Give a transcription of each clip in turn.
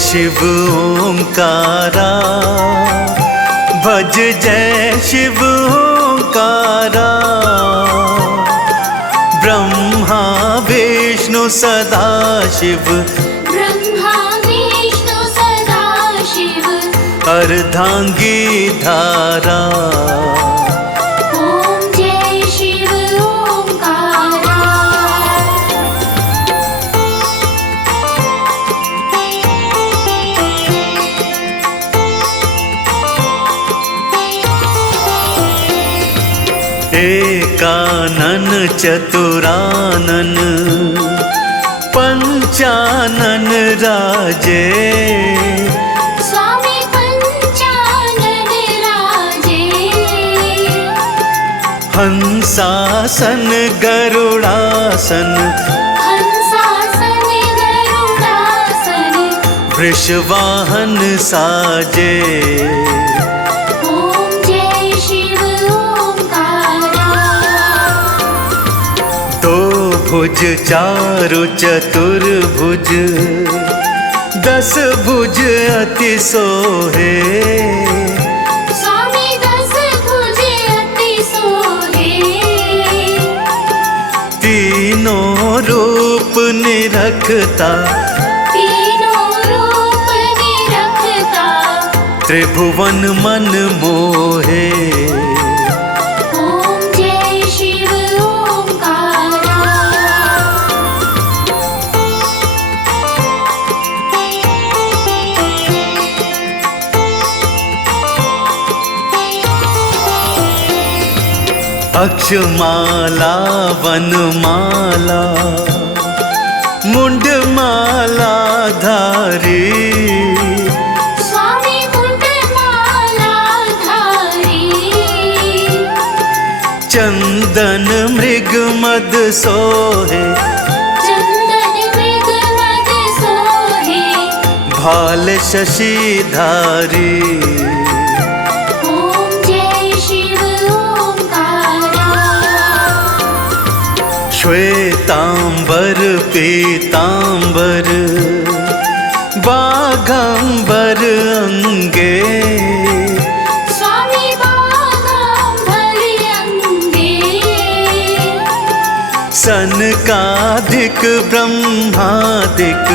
शिव ओंकारा, भज जय शिव ओंकारा। ब्रह्मा विष्णु सदा शिव, ब्रह्मा विष्णु सदा शिव। अर्धांगी धारा, ओम जय शिव ओंकारा। एकानन चतुरानन, पंचानन राजे। स्वामी पंचानन राजे, हंसासन गरुड़ासन, हंसासन गरुड़ासन। वृषवाहन साजे, ओम जय शिव ओंकारा। दो भुज चारु चतुर्भुज, 10 भुज अति सोहे। स्वामी 10 भुज अति सोहे, तीनों रूप निरखता, तीनों रूप निरखता। त्रिभुवन मन मोहे। ओम जय शिव ओंकारा। अक्षमाला वनमाला, मुंडमाला धारी। स्वामी मुंडमाला धारी, चंदन मृग मद सोहे, चंदन मृग मद सोहे। भाल शशि धारी। ओम जय शिव ओंकारा। श्वेतांबर पीतांबर, बाघंबर अंगे। स्वामी बागांबर अंगे, सनकादिक ब्रह्मादिक,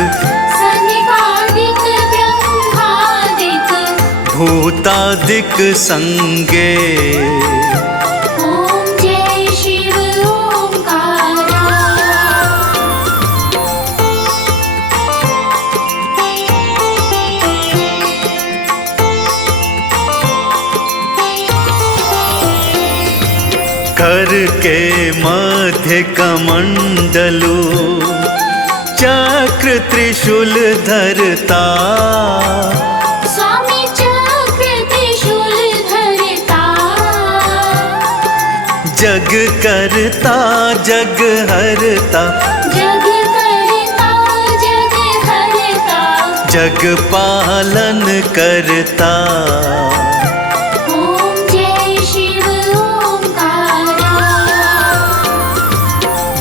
सनकादिक ब्रह्मादिक। भूतादिक संगे। ओम जय शिव ओंकारा। कर के मध्य कमंडलु, चक्र त्रिशूल धरता। स्वामी चक्र त्रिशूल धरता, जग करता जग हरता, जग करता जग हरता। जग पालन करता। ओम जय शिव ओंकारा।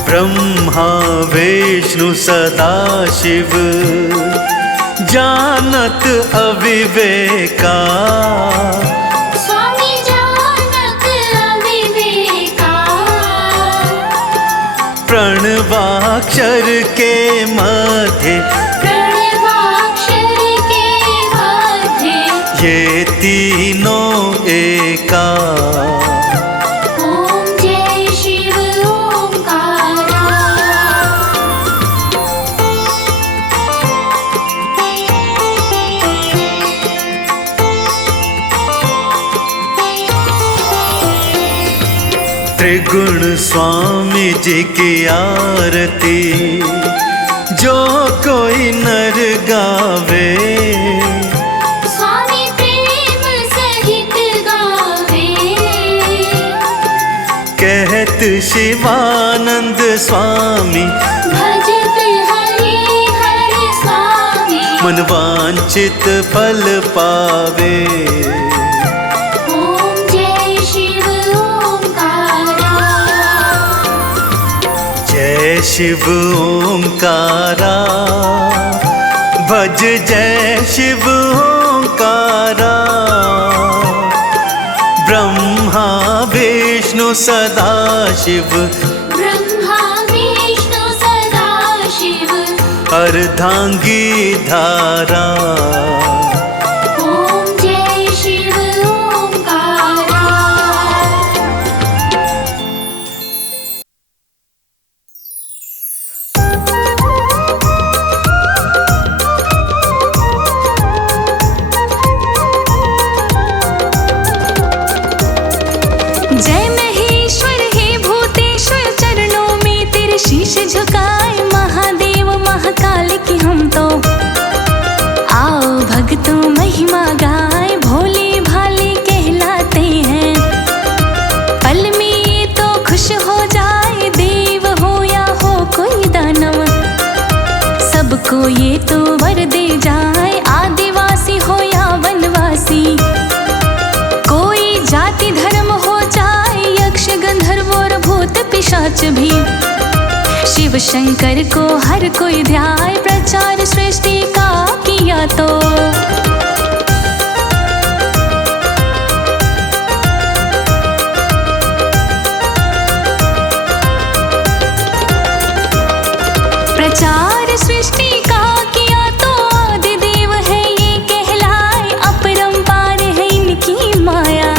ब्रह्मा विष्णु सदा शिव, जानत अविवेका। स्वामी जानत अविवेका, प्रणवाक्षर के मध्य, प्रणवाक्षर के मध्य। ये तीनों एका। ओम जय शिव ओंकारा। त्रिगुण स्वामी जी की आरती, जो कोई नर गावे। स्वामी प्रेम सहित गावे, कहत शिवानंद स्वामी, भजत हरि हर स्वामी। मन वांछित फल पावे। ओम जय शिव ओंकारा। जय शिव ओंकारा, भज जय शिव ओंकारा, ब्रह्मा विष्णु सदा शिव, ब्रह्मा विष्णु सदा शिव, अर्धांगी धारा। ओम जय शिव ओंकारा। जय महेश्वर हे भूतेश्वर, चरणों में तेरे शीश झुकाए महादेव महाकाल की हम तो। आओ भक्तों महिमा गाए, भोले भाले कहलाते हैं। पल में ये तो खुश हो जाए, देव हो या हो कोई दानव, सबको ये तो वर दे जाए, आदिवासी हो या वनवासी। कोई जाति धर्म हो चाहे, यक्ष गंधर्व और भूत पिशाच भी, शिव शंकर को हर कोई ध्याए, प्रचार सृष्टि का किया तो। प्रचार सृष्टि का किया तो, आदि देव है ये कहलाए, अपरंपार है इनकी माया,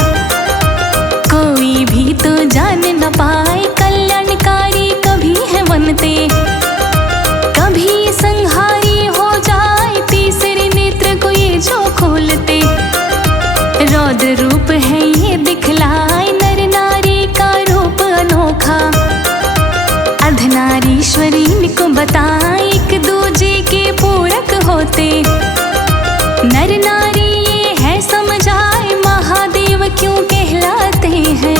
कोई भी तो जान न पाए। कल्याणकारी कभी है बनते, कभी संहारी हो जाए, तीसरे नेत्र को ये जो खोलते। रौद्र रूप है ये दिखलाए, नर नारी का रूप अनोखा, अर्धनारीश्वरी इनको बताए, एक दूजे के पूरक होते। नर नारी ये है समझाए, महादेव क्यों कहलाते हैं।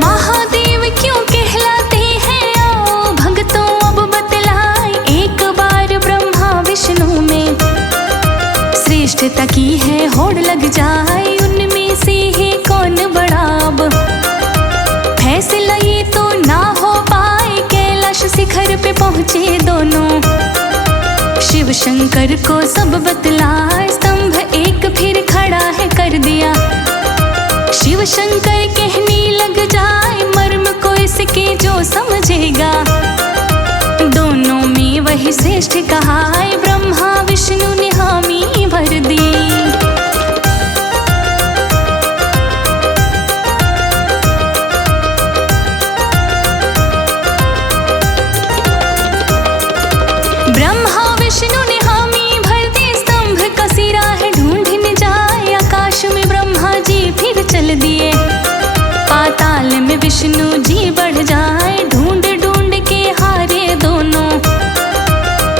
महादेव क्यों कहलाते हैं, आओ भक्तों अब बतलाए। एक बार ब्रह्मा विष्णु में श्रेष्ठता की है होड़ लग जाए, उनमें से है कौन बड़ा अब, फैसला ये तो ना हो पाए। कैलाश शिखर पे पहुँचे दोनों, शिव शंकर को सब बतलाए, स्तंभ एक फिर खड़ा है कर दिया। शिव शंकर कहने लग जाए, मर्म को इसके जो समझेगा, दोनों में वही श्रेष्ठ कहा है, ब्रह्मा विष्णु ने हामी भर दी। ब्रह्मा विष्णु ने हामी भर दी, स्तंभ का सिरा है ढूंढने जाए, आकाश में ब्रह्मा जी फिर चल दिए, पाताल में विष्णु जी बढ़ जाए, ढूंढ ढूंढ के हारे दोनों,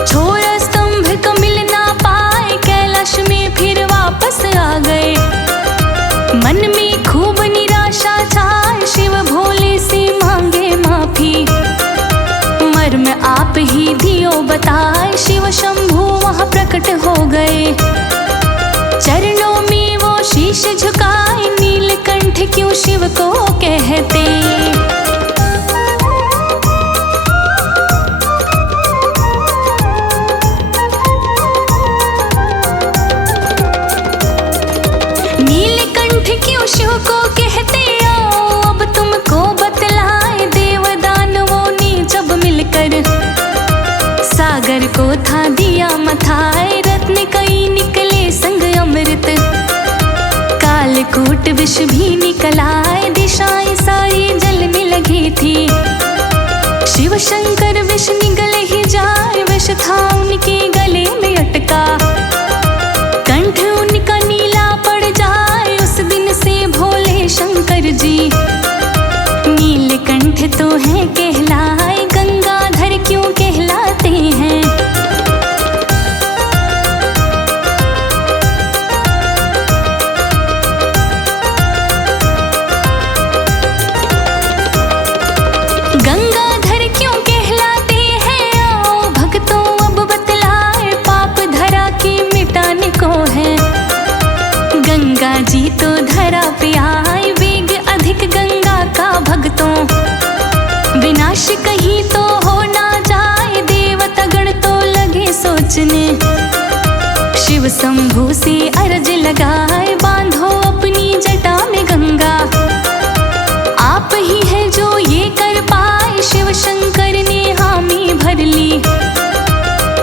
छोरा स्तंभ को मिल ना पाए, कैलाश में फिर वापस आ गए। मन में खूब निराशा छाए, शिव भोले से मांगे माफी, मर्म आप ही दियो बताए। शिव शंभु वहाँ प्रकट हो गए, चरणों में वो शीश झुकाए, नीलकंठ क्यों शिव को कहते। नीलकंठ क्यों शिव को कहते, आओ अब तुमको बतलाए। देव दानवों ने जब मिलकर सागर को था दिया मथाए, रत्न कई निकले संग अमृत, कालकूट विष भी निकलाए, दिशाएं सारी जलने लगी थी। शिव शंकर विष निगल ही जाए, विष था उनके गले में अटका, कंठ उनका नीला पड़ जाए, उस दिन से भोले शंकर जी नीलकंठ तो है कहलाए, गंगाधर क्यों कहलाते हैं। गंगाधर क्यों कहलाते हैं, आओ भक्तों अब बतलाए। सोचने। शिव शंभु से अर्ज लगाए, बांधो अपनी जटा में गंगा। आप ही है जो ये कर पाए, शिव शंकर ने हामी भर ली।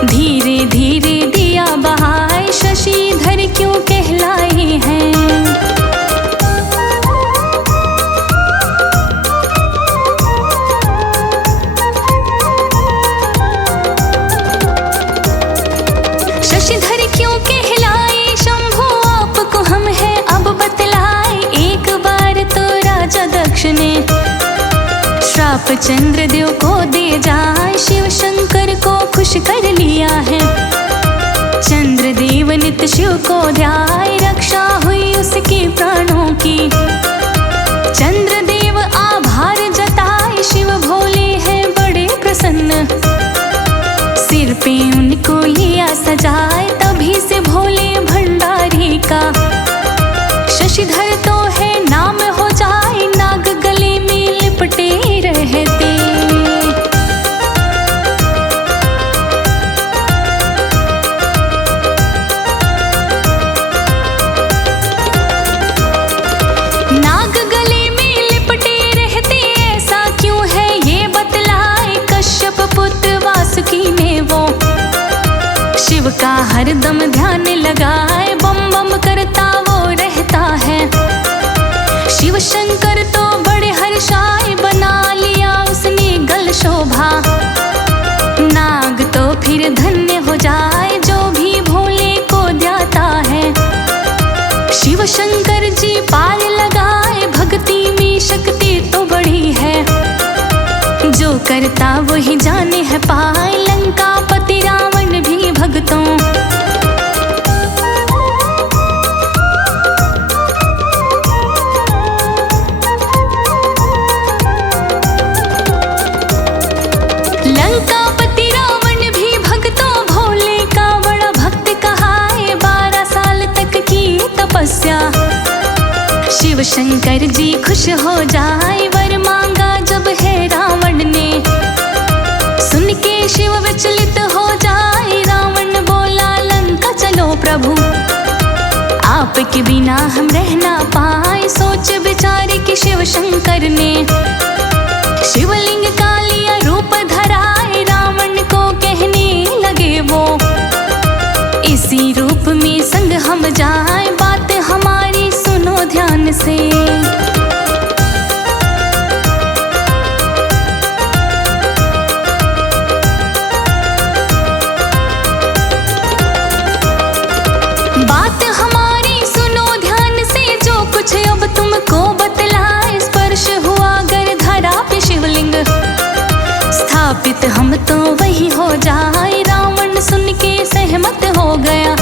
धीरे धीरे दिया बहाए, शशिधर क्यों कहलाए हैं। शशिधर क्यों कहलाए, शंभु आपको हम है अब बतलाए। एक बार तो राजा दक्ष ने श्राप चंद्रदेव को दे जाए, शिव शंकर को खुश कर लिया है। चंद्रदेव नित शिव को ध्याए, रक्षा हुई उसके प्राणों की। चंद्रदेव आभार जताए, शिव भोले हैं बड़े प्रसन्न। सिर पे उनको लिया सजाए, तभी से भोले भंडारी का शशिधर तो है नाम हो जाए। नाग गले में लिपटे रहते, नाग गले में लिपटे रहते। ऐसा क्यों है ये बतलाए, कश्यप पुत्र वासुकी ने वो शिव का हरदम ध्यान लगाए। बम बम करता वो रहता है। शिव शंकर तो बड़े हर्षाए, बना लिया उसने गल शोभा। नाग तो फिर धन्य हो जाए, जो भी भोले को ध्याता है। शिव शंकर जी पार लगाए, भक्ति में शक्ति तो बड़ी है। जो करता वही जाने है पाए, लंका पति रावण भी भक्तों। लंकापति रावण भी भक्तों, भोले का बड़ा भक्त कहाए। 12 साल तक की तपस्या, शिव शंकर जी खुश हो जाए। वर मांगा जब है रावण ने, सुन के शिव विचलित हो जाए। रावण बोला लंका चलो प्रभु, आपके बिना हम रह ना पाए। सोच विचार के शिव शंकर ने शिवलिंग का लिया रूप धराए। रावण को कहने लगे वो, इसी रूप में संग हम जाए। बात हमारी सुनो ध्यान से, बात हमारी सुनो ध्यान से। जो कुछ अब तुमको बतलाए, स्पर्श हुआ अगर धरा पे शिवलिंग, स्थापित हम तो वही हो जाए। रावण सुन के सहमत हो गया,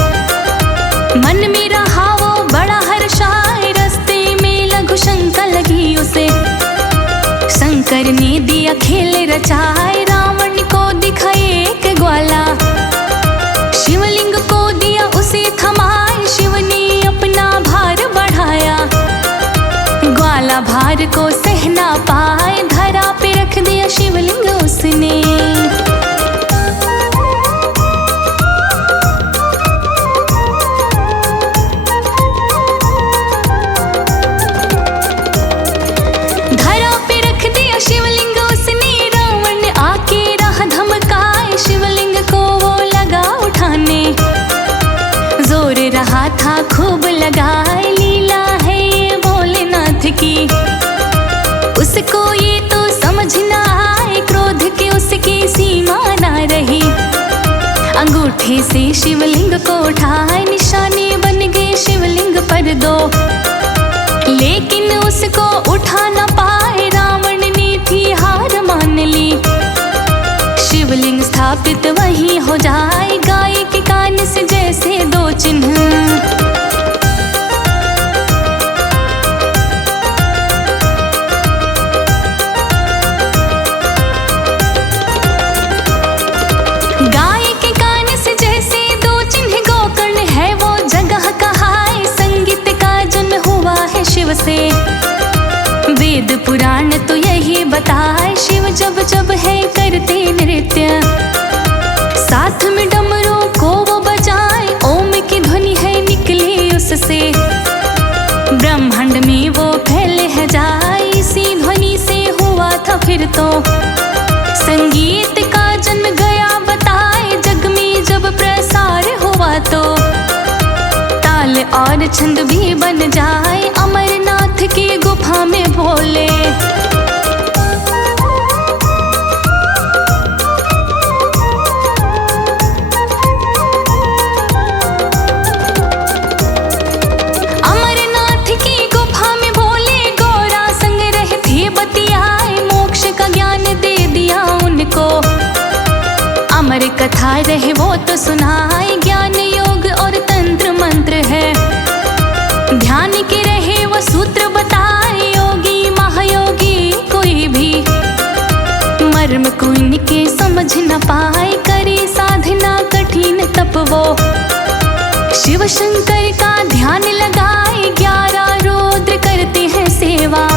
मन में रहा वो बड़ा हर्षाए। रास्ते में लघु शंका लगी उसे, शंकर ने दिया खेल रचाए। रावण को दिखाए एक ग्वाला, शिवलिंग को दिया उसे थमाए। शिव ने अपना भार बढ़ाया, ग्वाला भार को सह ना पाए। धरा पे रख दिया शिवलिंग उसने। धरा पे रख दिया शिवलिंग उसने। रावण आके राह धमकाए, शिवलिंग को वो लगा उठाने। जोर रहा था खूब लगाए, लीला है ये भोलेनाथ की। उसको ये तो समझ ना आए, क्रोध के उसकी सीमा ना रही। अंगूठे से शिवलिंग को उठाए, निशाने बन गए शिवलिंग पर 2। लेकिन उसको उठा ना पाए, रावण ने थी हार मान ली। शिवलिंग स्थापित वहीं हो जाए, गाय के कान से जैसे 2 चिन्ह। से वेद पुराण तो यही बताए, शिव जब जब है करते नृत्य। साथ में डमरू को तो संगीत का जन्म गया बताए, जग में जब प्रसार हुआ तो ताल और छंद भी बन जाए, अमरनाथ की गुफा में बोले। अमरनाथ की गुफा में भोले गौरा संग रहते बतियाए, मोक्ष का ज्ञान दे दिया उनको, अमर कथा रहे वो तो सुनाए। ज्ञान योग और तंत्र मंत्र है, ध्यान के रहे वो सूत्र बताए, योगी महायोगी कोई भी मर्म को इनके समझ न पाए, करे साधना कठिन तप वो शिव शंकर का ध्यान लगाए, 11 रुद्र करते हैं सेवा,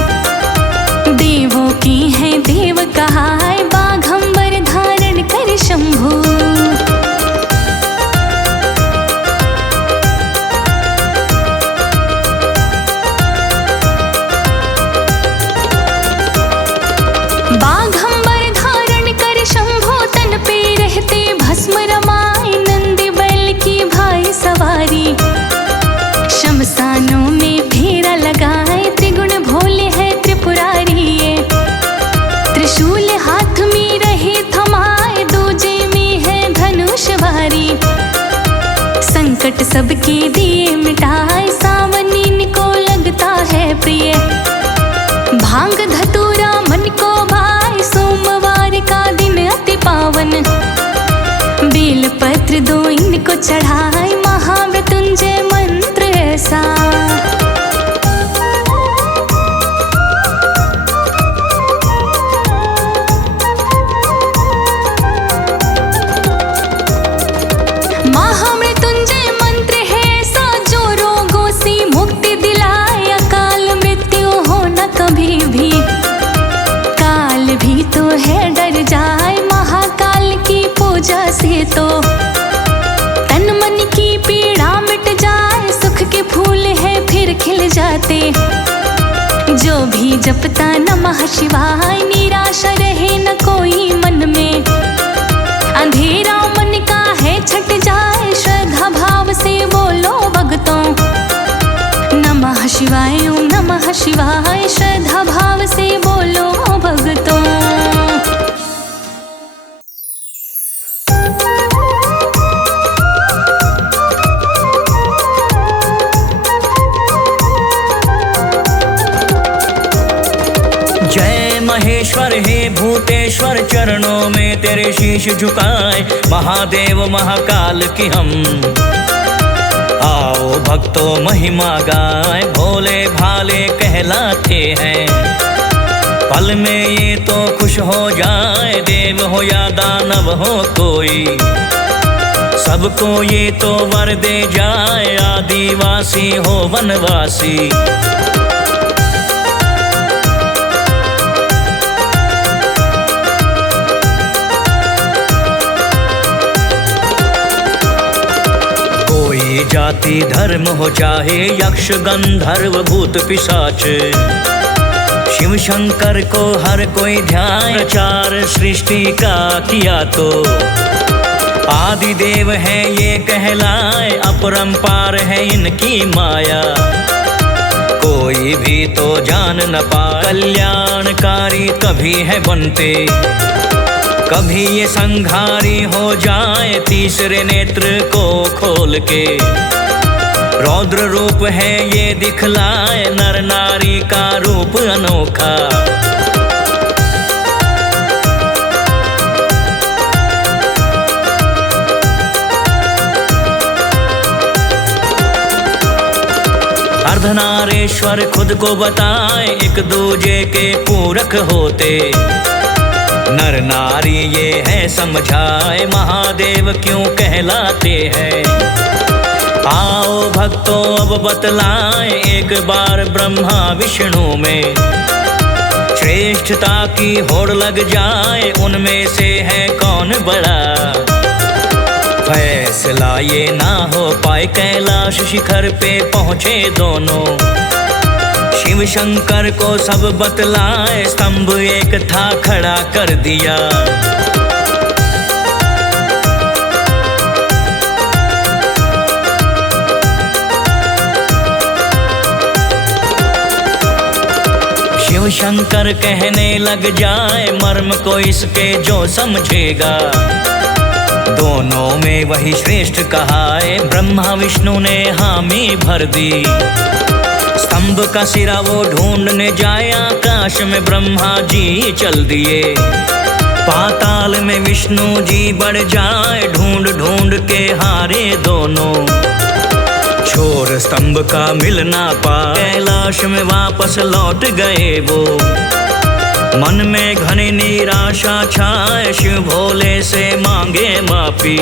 देवों की है देव कहाए, बाघंबर धारण कर शंभु। बाघंबर धारण कर शंभु, तन पे रहते भस्म रमाए, नंदी बैल की भाई सवारी, शमशानों में फेरा लगाए, त्रिगुण भोले है त्रिपुरारी ये, त्रिशूल हाथ में रहे थमाए, दूजे में है धनुष भारी, संकट सबके दिए मिटाए, सावन इनको लगता है प्रिय, भांग धतूरा मन को भाई, सोमवार का दिन अति पावन, बेल पत्र दो इनको चढ़ाए, महामृत्युंजय मंत्र ऐसा। महामृत्युंजय मंत्र है ऐसा, जो रोगों से मुक्ति दिलाए, अकाल मृत्यु हो न कभी भी, काल भी तो है डर जाए, महाकाल की पूजा से तो तन मन की पीड़ा मिट जाए, सुख के फूल है फिर खिल जाते, जो भी जपता नमः शिवाय, निराशा रहे न कोई मन में, अंधेरा मन का है छट जाए, श्रद्धा भाव से बोलो भक्तों, नमः शिवाय ओम नमः शिवाय, श्रद्धा भाव से बोलो भक्तों। जय महेश्वर हे भूतेश्वर, चरणों में तेरे शीश झुकाए, महादेव महाकाल की हम आओ भक्तों महिमा गाए, भोले भाले कहलाते हैं, पल में ये तो खुश हो जाए, देव हो या दानव हो कोई, सबको ये तो वर दे जाए, आदिवासी हो वनवासी। जाति धर्म हो चाहे यक्ष गंधर्व भूत पिशाच, शिव शंकर को हर कोई ध्यान, प्रचार सृष्टि का किया तो आदि देव है ये कहलाए, अपरंपार है इनकी माया, कोई भी तो जान न पाए, कल्याणकारी कभी है बनते, कभी ये संघारी हो जाए, तीसरे नेत्र को खोल के रौद्र रूप है ये दिखलाए, नर नारी का रूप अनोखा, अर्धनारेश्वर खुद को बताए, एक दूजे के पूरक होते, नर नारी ये है समझाए, महादेव क्यों कहलाते हैं, आओ भक्तों अब बतलाएं, एक बार ब्रह्मा विष्णु में श्रेष्ठता की होड़ लग जाए, उनमें से है कौन बड़ा, फैसला ये ना हो पाए, कैलाश शिखर पे पहुँचे दोनों, शिव शंकर को सब बतलाए, स्तंभ एक था खड़ा कर दिया। शिव शंकर कहने लग जाए, मर्म को इसके जो समझेगा। दोनों में वही श्रेष्ठ कहा है, ब्रह्मा विष्णु ने हामी भर दी। स्तंभ का सिरा वो ढूंढने जाए, आकाश में ब्रह्मा जी चल दिए। पाताल में विष्णु जी बढ़ जाए, ढूंढ ढूंढ के हारे दोनों। छोर स्तंभ का मिल ना पाए, कैलाश में वापस लौट गए वो। मन में घनी निराशा छाए, शिव भोले से मांगे माफी।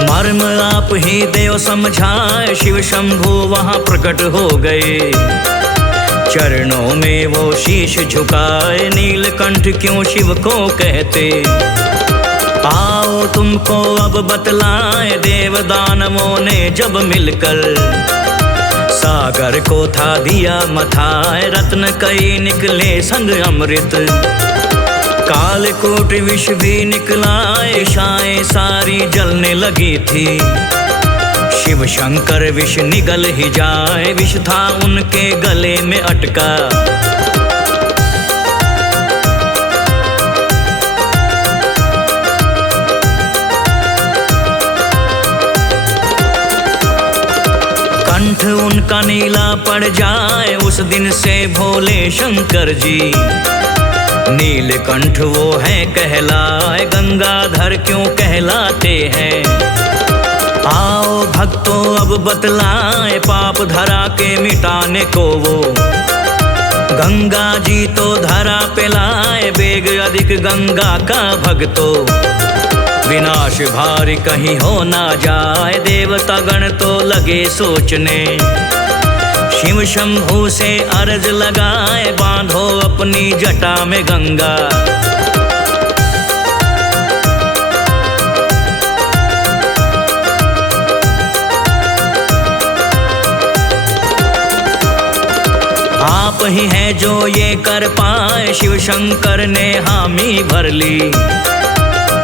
मर्म आप ही देव समझाए, शिव शंभु वहां प्रकट हो गए। चरणों में वो शीश झुकाए, नीलकंठ क्यों शिव को कहते। आओ तुमको अब बतलाए, देव दानवों ने जब मिलकर सागर को था दिया मथाए। रत्न कई निकले संग अमृत, कालकूट विष भी निकला, इशाएं सारी जलने लगी थी। शिव शंकर विष निगल ही जाए, विष था उनके गले में अटका। कंठ उनका नीला पड़ जाए, उस दिन से भोले शंकर जी नीलकंठ वो है कहलाए। गंगाधर क्यों कहलाते हैं। आओ भक्तों अब बतलाए, पाप धरा के मिटाने को वो। गंगा जी तो धरा पे लाए, बेग अधिक गंगा का भक्तो। विनाश भारी कहीं हो ना जाए, देवता गण तो लगे सोचने। शिव शंभु से अर्ज लगाए, बांधो अपनी जटा में गंगा। आप ही हैं जो ये कर पाए, शिव शंकर ने हामी भर ली।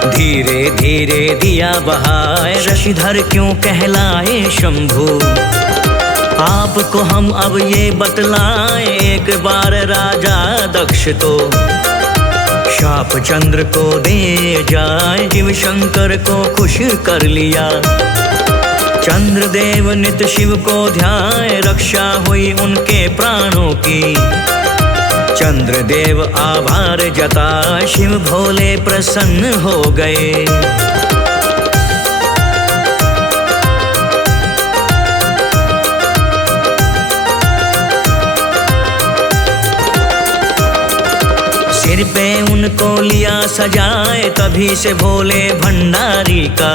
धीरे धीरे दिया बहाए, शशिधर क्यों कहलाए शंभु। आपको हम अब ये बतलाए, एक बार राजा दक्ष तो शाप चंद्र को दे जाए। शिव शंकर को खुश कर लिया, चंद्रदेव नित शिव को ध्याए। रक्षा हुई उनके प्राणों की, चंद्रदेव आभार जताए। शिव भोले प्रसन्न हो गए। सिर पे उनको लिया सजाए, तभी से भोले भंडारी का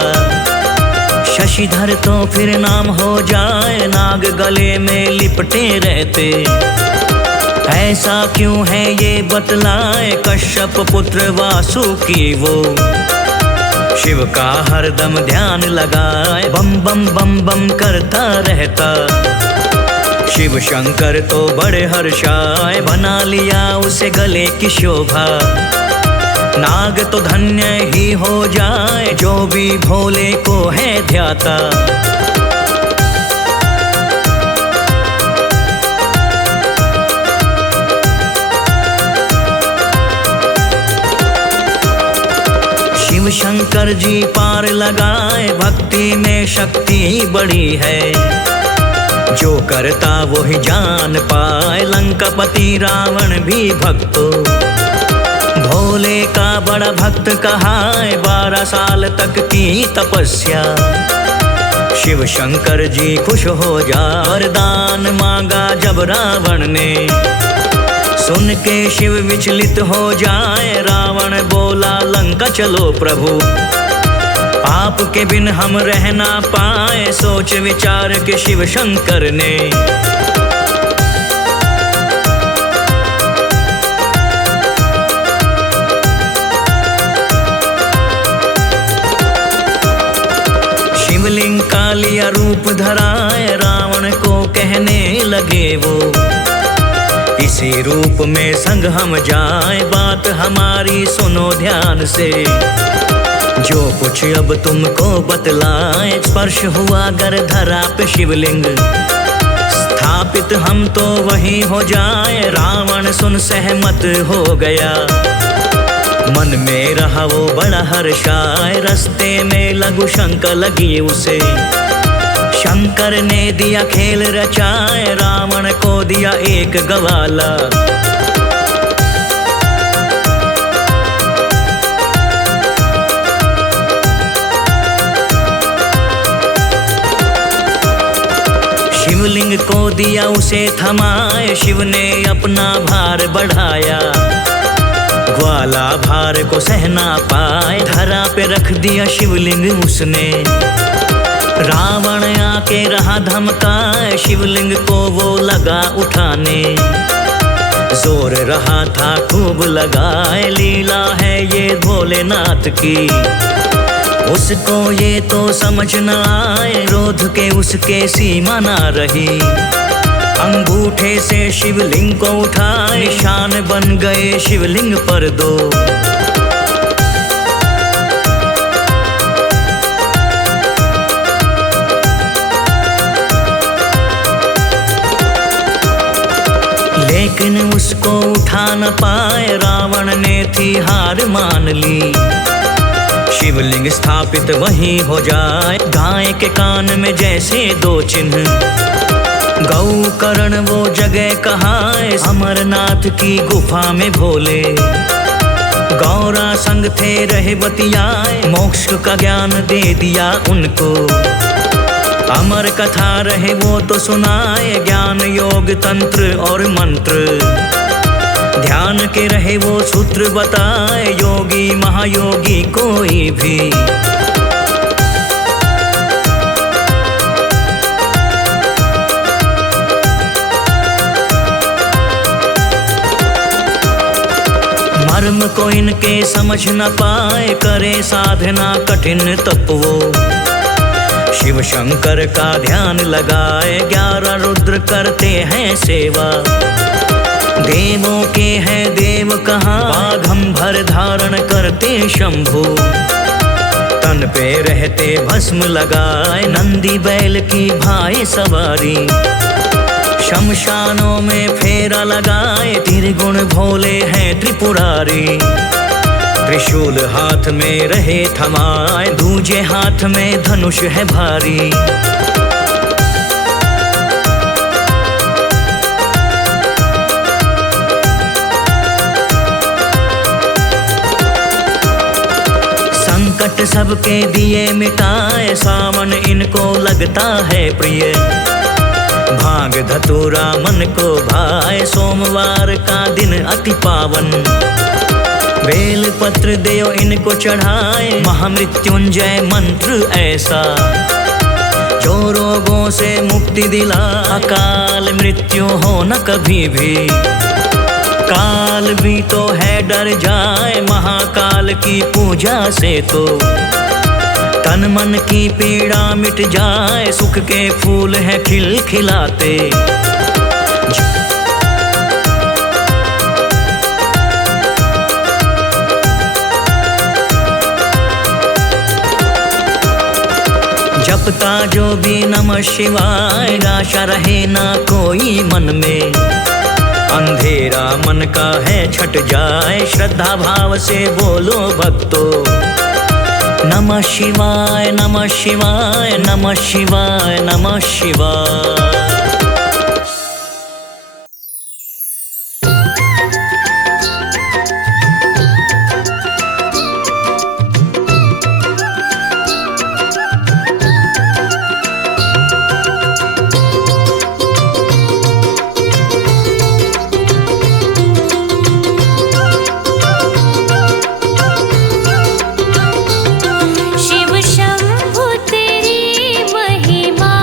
शशिधर तो फिर नाम हो जाए। नाग गले में लिपटे रहते, ऐसा क्यों है ये बतलाए। कश्यप पुत्र वासुकी वो, शिव का हरदम ध्यान लगाए। बम बम बम बम करता रहता, शिव शंकर तो बड़े हर्षाए। बना लिया उसे गले की शोभा, नाग तो धन्य ही हो जाए। जो भी भोले को है ध्याता, शिव शंकर जी पार लगाए। भक्ति में शक्ति बड़ी है, जो करता वो ही जान पाए। लंकापति रावण भी भक्तो, भोले का बड़ा भक्त कहाए। 12 साल तक की तपस्या, शिव शंकर जी खुश हो जा। वरदान मांगा जब रावण ने, सुन के शिव विचलित हो जाए। रावण बोला लंका चलो प्रभु, आपके बिन हम रह ना पाए। सोच विचार के शिव शंकर ने, क्या रूप धराए रावण को कहने लगे वो, इसी रूप में संग हम जाए, बात हमारी सुनो ध्यान से। जो कुछ अब तुमको बतलाए, स्पर्श हुआ गर धरा पे शिवलिंग, स्थापित हम तो वही हो जाए। रावण सुन सहमत हो गया, मन में रहा वो बड़ा हर्षाए। रास्ते में लघु शंका लगी उसे, शंकर ने दिया खेल रचाए, रावण को दिया एक गवाला। शिवलिंग को दिया उसे थमाए, शिव ने अपना भार बढ़ाया, ग्वाला भार को सहना पाए। धरा पे रख दिया शिवलिंग उसने, रावण आके रहा धमकाए, शिवलिंग को वो लगा उठाने। जोर रहा था खूब लगाए, लीला है ये भोलेनाथ की, उसको ये तो समझ न आए। क्रोध के उसके सीमा ना रही, अंगूठे से शिवलिंग को उठाए, निशान बन गए शिवलिंग पर दो। लेकिन उसको उठा न पाए, रावण ने थी हार मान ली। शिवलिंग स्थापित वहीं हो जाए, गाय के कान में जैसे दो चिन्ह, गौ करण वो जगह कहाँ, अमरनाथ की गुफा में भोले। गौरा संग थे रहे बतियाए, मोक्ष का ज्ञान दे दिया उनको। अमर कथा रहे वो तो सुनाए, ज्ञान योग तंत्र और मंत्र, ध्यान के रहे वो सूत्र बताए, योगी महायोगी कोई भी। मर्म को इनके समझ न पाए, करे साधना कठिन तप वो। शिव शंकर का ध्यान लगाए, 11 रुद्र करते हैं सेवा। देवों के हैं देव कहाँ, बाघंबर धारण करते शंभु। तन पे रहते भस्म लगाए, नंदी बैल की भाई सवारी। शमशानों में फेरा लगाए, त्रिगुण भोले हैं त्रिपुरारी। त्रिशूल हाथ में रहे थमाए, दूजे हाथ में धनुष है भारी। संकट सबके दिए मिटाए, सावन इनको लगता है प्रिय। भांग धतूरा मन को भाए, सोमवार का दिन अति पावन। बेल पत्र देव इनको चढ़ाए, महामृत्युंजय मंत्र ऐसा, जो रोगों से मुक्ति दिला। अकाल मृत्यु हो न कभी भी, काल भी तो है डर जाए, महाकाल की पूजा से तो तन मन की पीड़ा मिट जाए। सुख के फूल हैं खिलखिलाते, जपता जो भी नमः शिवाय, आशा रहे ना कोई मन में। अंधेरा मन का है छट जाए, श्रद्धा भाव से बोलो भक्तों। नमः शिवाय नमः शिवाय नमः शिवाय नमः शिवाय। शिव शंभु तेरी महिमा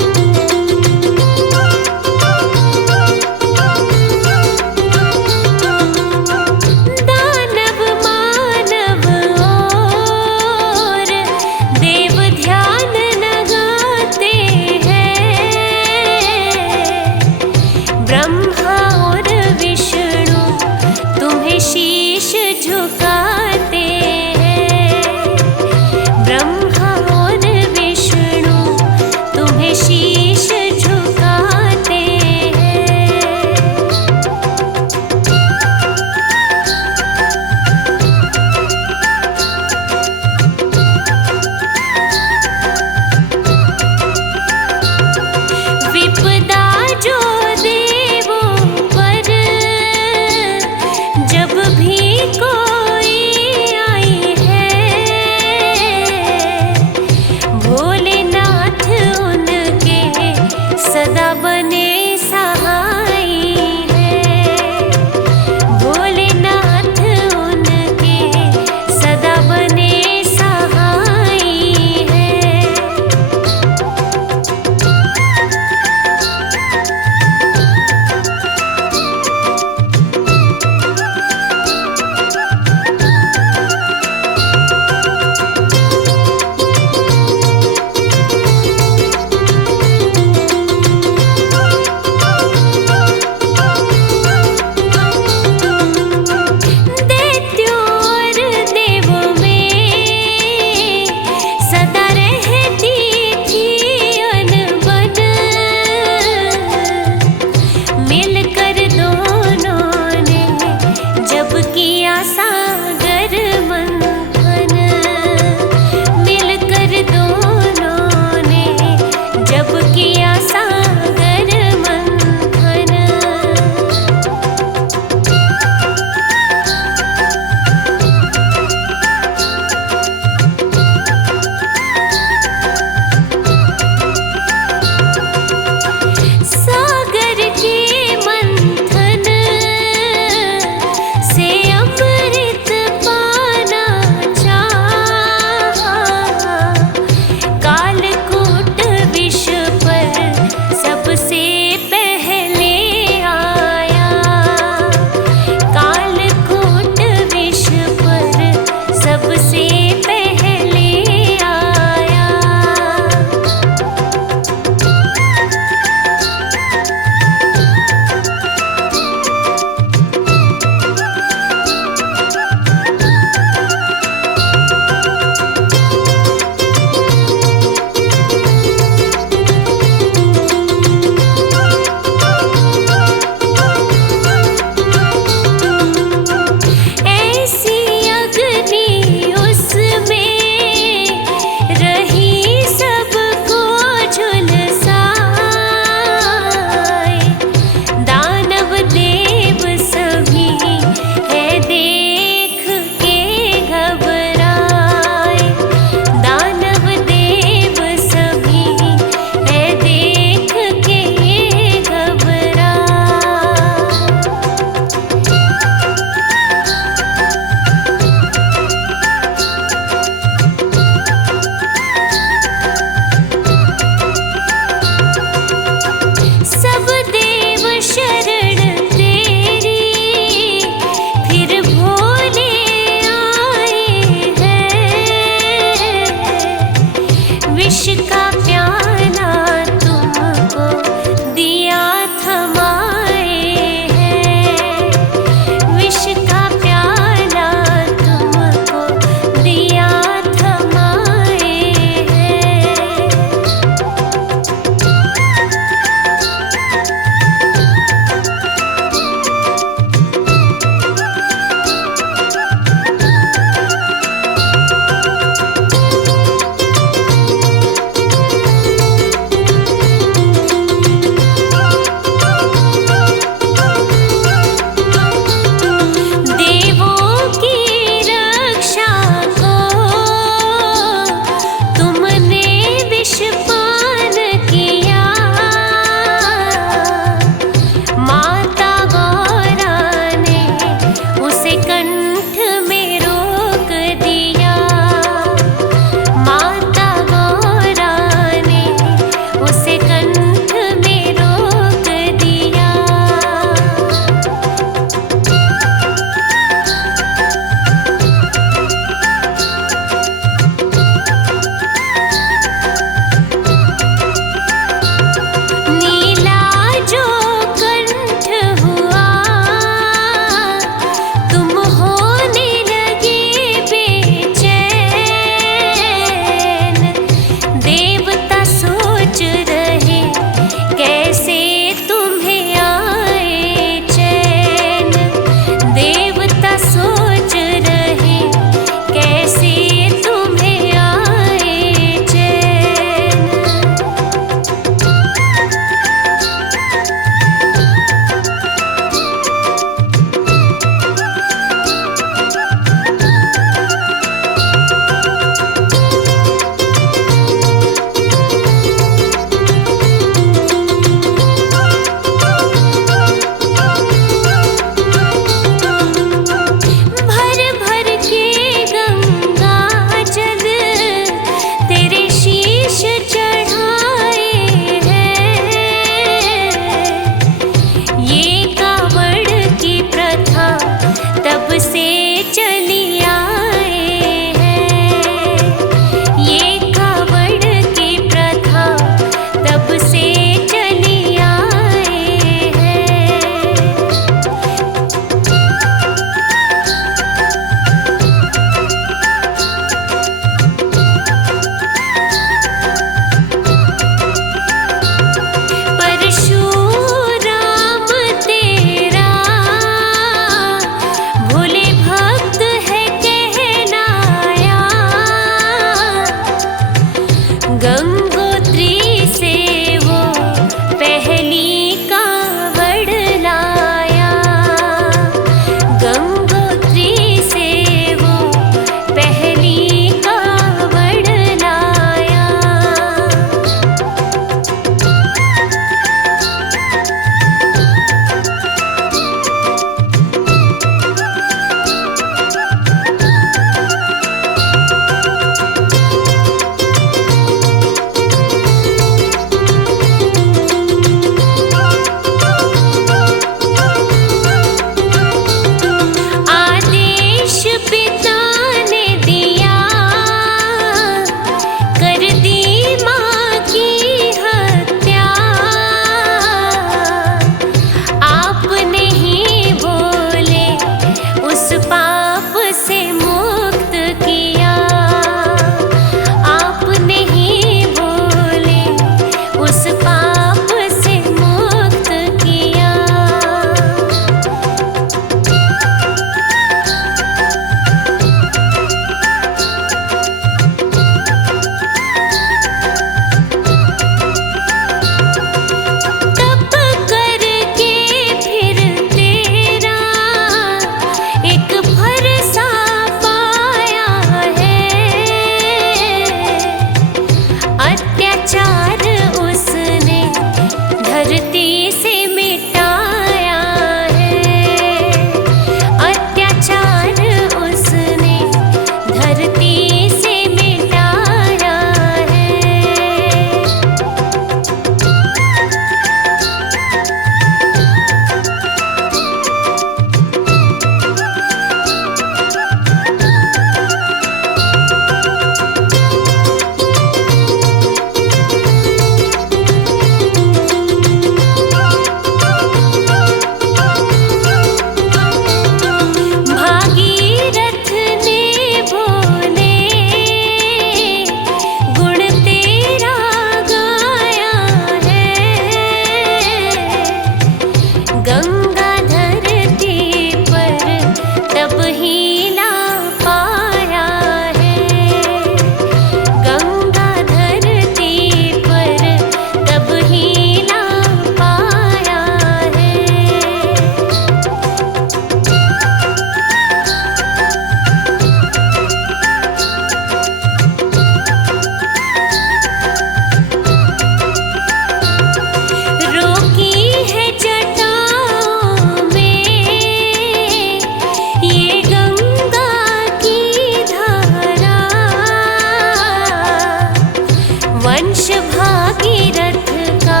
भागीरथ का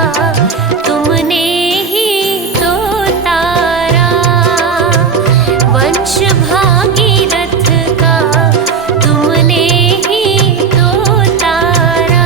तुमने ही तो तारा। वंश भागीरथ का तुमने ही तो तारा।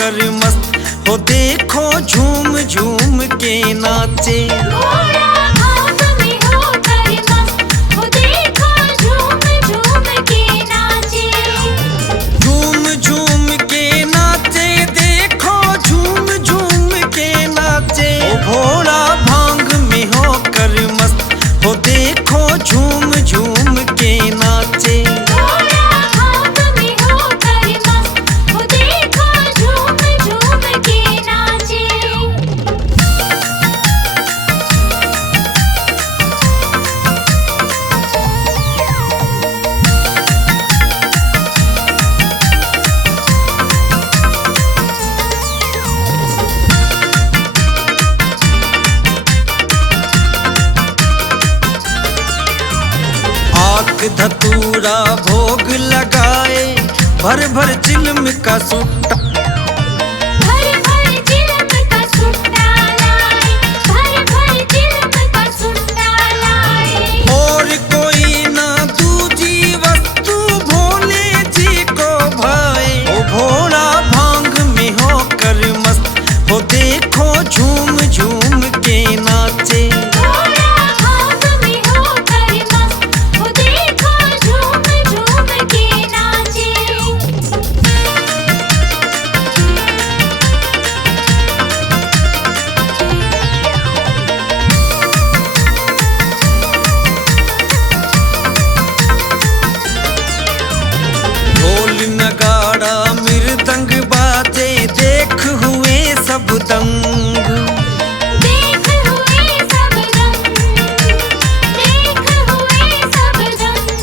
होकर मस्त हो देखो झूम झूम के नाचे। घोड़ा भाग में होकर मस्त हो देखो झूम झूम के नाचे। झूम झूम के नाचे देखो झूम झूम के नाचे। ओ घोड़ा भांग में होकर मस्त हो देखो झूम झूम के नाचे। घोड़ा भाग में होकर मस्त हो देखो झूम झूम के नाचे। आक धतूरा भोग लगाए भर भर चिल्म का सुट्टा। भर भर चिलम का सुट्टा लाए, भर भर चिलम का सुट्टा लाए। और कोई ना दूजी वस्तु भोले जी को भाए। ओ भोला भांग में होकर मस्त हो देखो झूम झूम के नाचे। घोड़ा भाग में होकर मस्त हो देखो झूम झूम के नाचे। ढोल नगाड़ा मृदंग बाजे देख हुए सब दंग। देख हुए सब दंग, देख हुए सब दंग।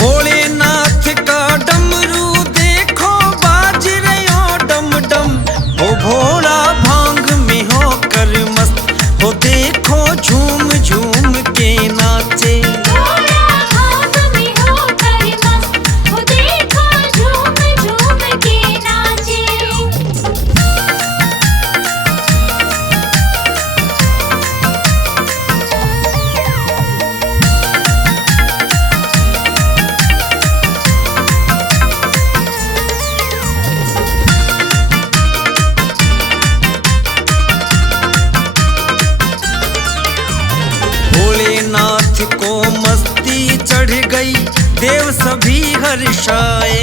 भोलेनाथ का डमरू देखो बाज रहे हो डम डम। ओ भोला भांग में होकर मस्त हो देखो झूम झूम के नाचे। घोड़ा भाग में होकर मस्त हो देखो झूम झूम के नाचे। भोलेनाथ को मस्ती चढ़ गई देव सभी हर्षाए।